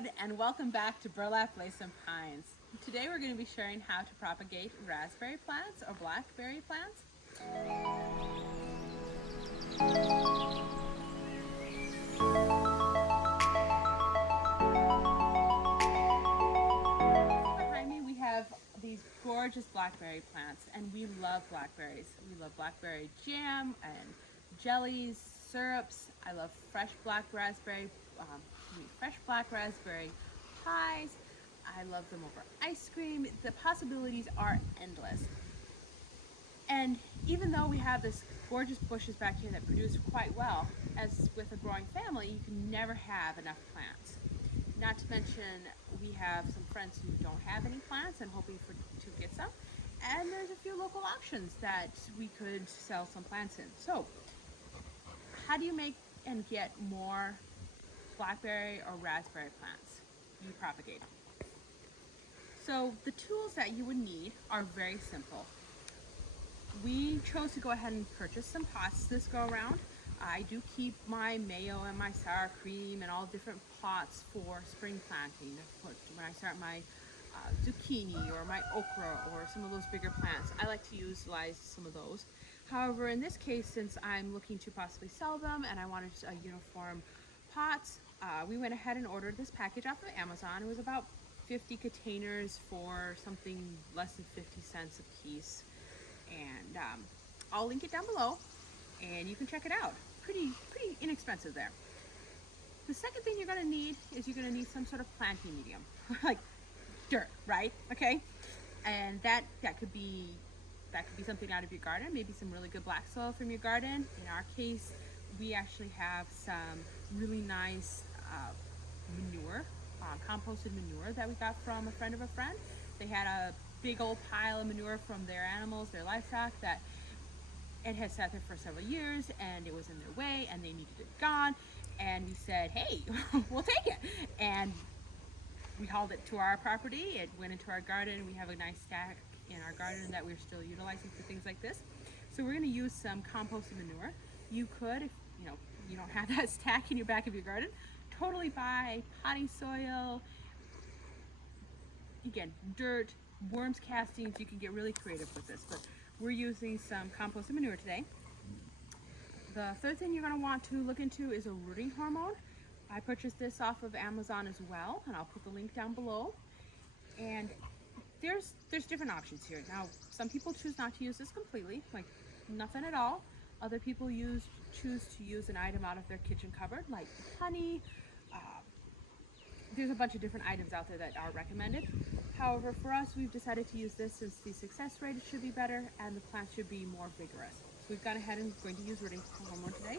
good, and welcome back to Burlap, Lace and Pines. Today we're going to be sharing how to propagate raspberry plants or blackberry plants. Behind me we have these gorgeous blackberry plants, and we love blackberries. We love blackberry jam and jellies, syrups. I love fresh black raspberry pies. I love them over ice cream. The possibilities are endless. And even though we have this gorgeous bushes back here that produce quite well, as with a growing family, you can never have enough plants. Not to mention, we have some friends who don't have any plants and hoping to get some. And there's a few local auctions that we could sell some plants in. So, how do you make and get more blackberry or raspberry plants? You propagate them. So the tools that you would need are very simple. We chose to go ahead and purchase some pots this go around. I do keep my mayo and my sour cream and all different pots for spring planting. When I start my zucchini or my okra or some of those bigger plants, I like to utilize some of those. However, in this case, since I'm looking to possibly sell them and I wanted a uniform pots, we went ahead and ordered this package off of Amazon. It was about 50 containers for something less than 50 cents a piece. And I'll link it down below and you can check it out. Pretty inexpensive there. The second thing you're gonna need is you're gonna need some sort of planting medium, like dirt, right? Okay, and that could be something out of your garden, maybe some really good black soil from your garden. In our case, we actually have some really nice manure, composted manure that we got from a friend of a friend. They had a big old pile of manure from their animals, their livestock, that it had sat there for several years and it was in their way and they needed it gone. And we said, hey, we'll take it. And we hauled it to our property. It went into our garden. We have a nice stack in our garden that we're still utilizing for things like this. So we're going to use some composted manure. You could, if you don't have that stack in your back of your garden, totally buy potting soil. Again, dirt, worms castings. You can get really creative with this, but we're using some composted manure today. The third thing you're going to want to look into is a rooting hormone. I purchased this off of Amazon as well, and I'll put the link down below. And there's different options here. Now, some people choose not to use this completely, like nothing at all. Other people choose to use an item out of their kitchen cupboard, like honey. There's a bunch of different items out there that are recommended. However, for us, we've decided to use this since the success rate should be better and the plants should be more vigorous. So we've gone ahead and going to use rooting hormone today.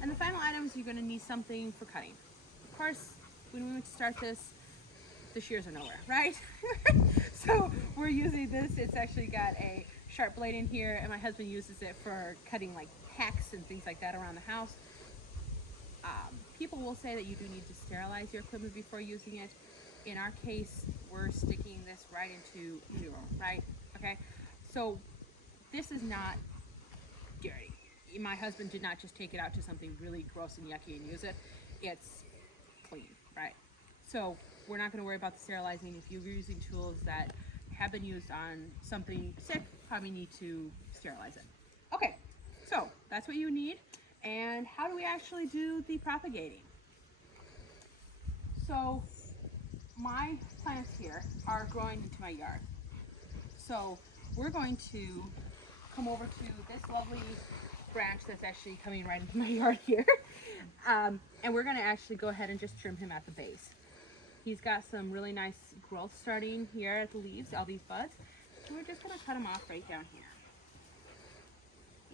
And the final items, you're going to need something for cutting. Of course, when we went to start this, the shears are nowhere, right? So we're using this. It's actually got a sharp blade in here, and my husband uses it for cutting like hacks and things like that around the house. People will say that you do need to sterilize your equipment before using it. In our case, we're sticking this right into utero, right? Okay, so this is not dirty. My husband did not just take it out to something really gross and yucky and use it. It's clean, right? So we're not going to worry about the sterilizing. If you're using tools that have been used on something sick, probably need to sterilize it. Okay, so that's what you need. And how do we actually do the propagating? So my plants here are growing into my yard. So we're going to come over to this lovely branch that's actually coming right into my yard here. And we're going to actually go ahead and just trim him at the base. He's got some really nice growth starting here at the leaves, all these buds. So we're just going to cut them off right down here.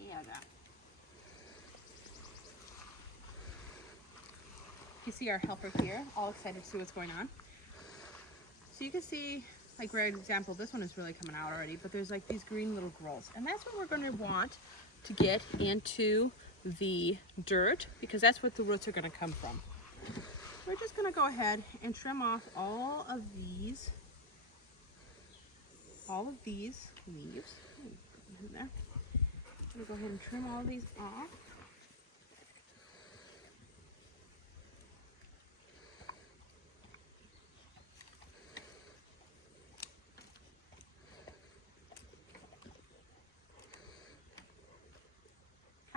Yeah, that. You see our helper here, all excited to see what's going on. So you can see, like for example, this one is really coming out already, but there's like these green little growths. And that's what we're going to want to get into the dirt, because that's what the roots are going to come from. We're just going to go ahead and trim off all of these leaves. In there. I'm going to go ahead and trim all of these off.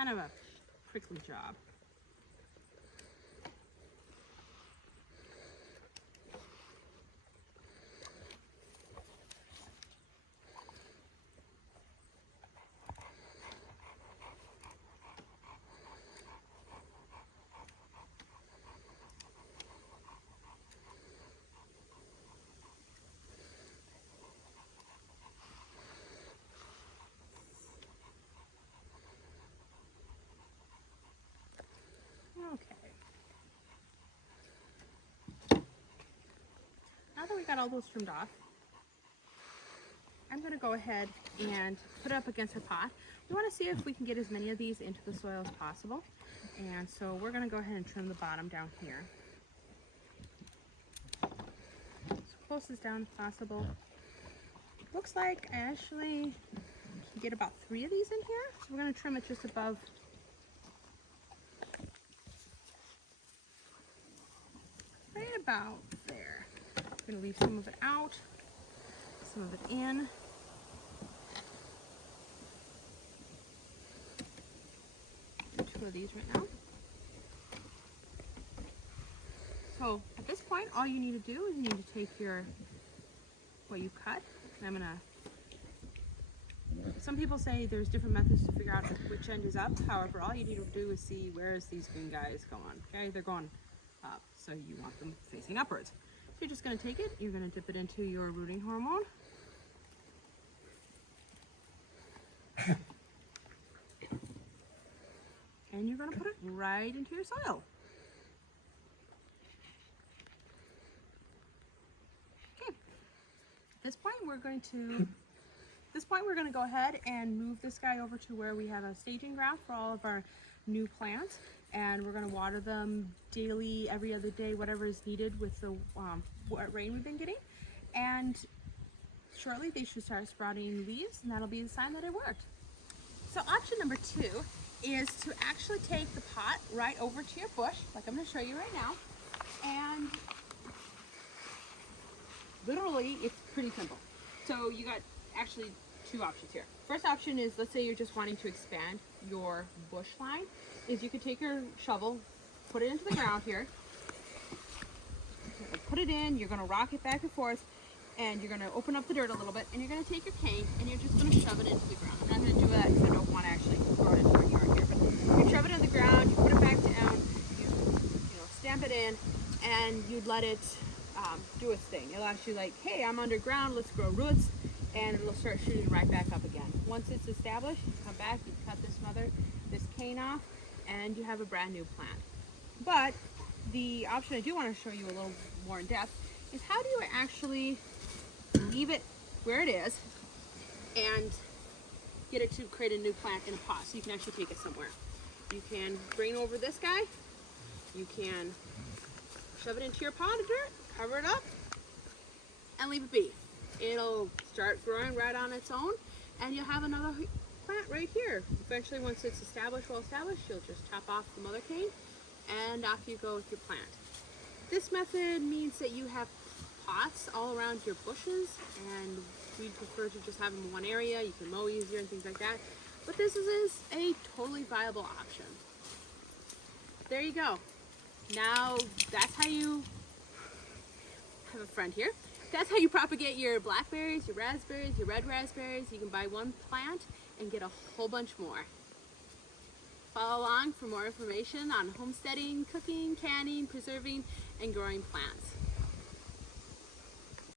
kind of a prickly job. Okay. Now that we got all those trimmed off, I'm going to go ahead and put it up against our pot. We want to see if we can get as many of these into the soil as possible. And so we're going to go ahead and trim the bottom down here. As close as down as possible. Looks like I actually can get about 3 of these in here. So we're going to trim it just above. Right about there. I'm going to leave some of it out, some of it in. Two of these right now. So at this point, all you need to do is you need to take what you cut. And I'm gonna. Some people say there's different methods to figure out which end is up. However, all you need to do is see where is these green guys going. Okay, they're going up, so you want them facing upwards. So you're just gonna take it. You're gonna dip it into your rooting hormone. And you're going to put it right into your soil. Okay. At this point we're going to go ahead and move this guy over to where we have a staging ground for all of our new plants, and we're going to water them daily, every other day, whatever is needed with the rain we've been getting. And shortly they should start sprouting leaves, and that'll be a sign that it worked. So option number 2 is to actually take the pot right over to your bush, like I'm going to show you right now. And literally, it's pretty simple. So you got actually 2 options here. First option is, let's say you're just wanting to expand your bush line, is you could take your shovel, put it into the ground here, put it in, you're going to rock it back and forth, and you're going to open up the dirt a little bit, and you're going to take your cane and you're just going to shove it into the ground. I'm not going to do that because I don't want to actually throw it into our yard here, but you shove it in the ground, you put it back down, you stamp it in, and you let it do its thing. It'll actually like, hey, I'm underground, let's grow roots, and it'll start shooting right back up again. Once it's established, you come back, you cut this cane off, and you have a brand new plant. But the option I do want to show you a little more in depth is how do you actually leave it where it is and get it to create a new plant in a pot so you can actually take it somewhere. You can bring over this guy, you can shove it into your pot of dirt, cover it up, and leave it be. It'll start growing right on its own, and you'll have another plant right here. Eventually, once it's well established, you'll just chop off the mother cane, and off you go with your plant. This method means that you have pots all around your bushes, and we prefer to just have them in one area. You can mow easier and things like that, but this is a totally viable option. There you go. Now that's how you have a friend here. That's how you propagate your blackberries, your raspberries, your red raspberries. You can buy one plant and get a whole bunch more. Follow along for more information on homesteading, cooking, canning, preserving, and growing plants.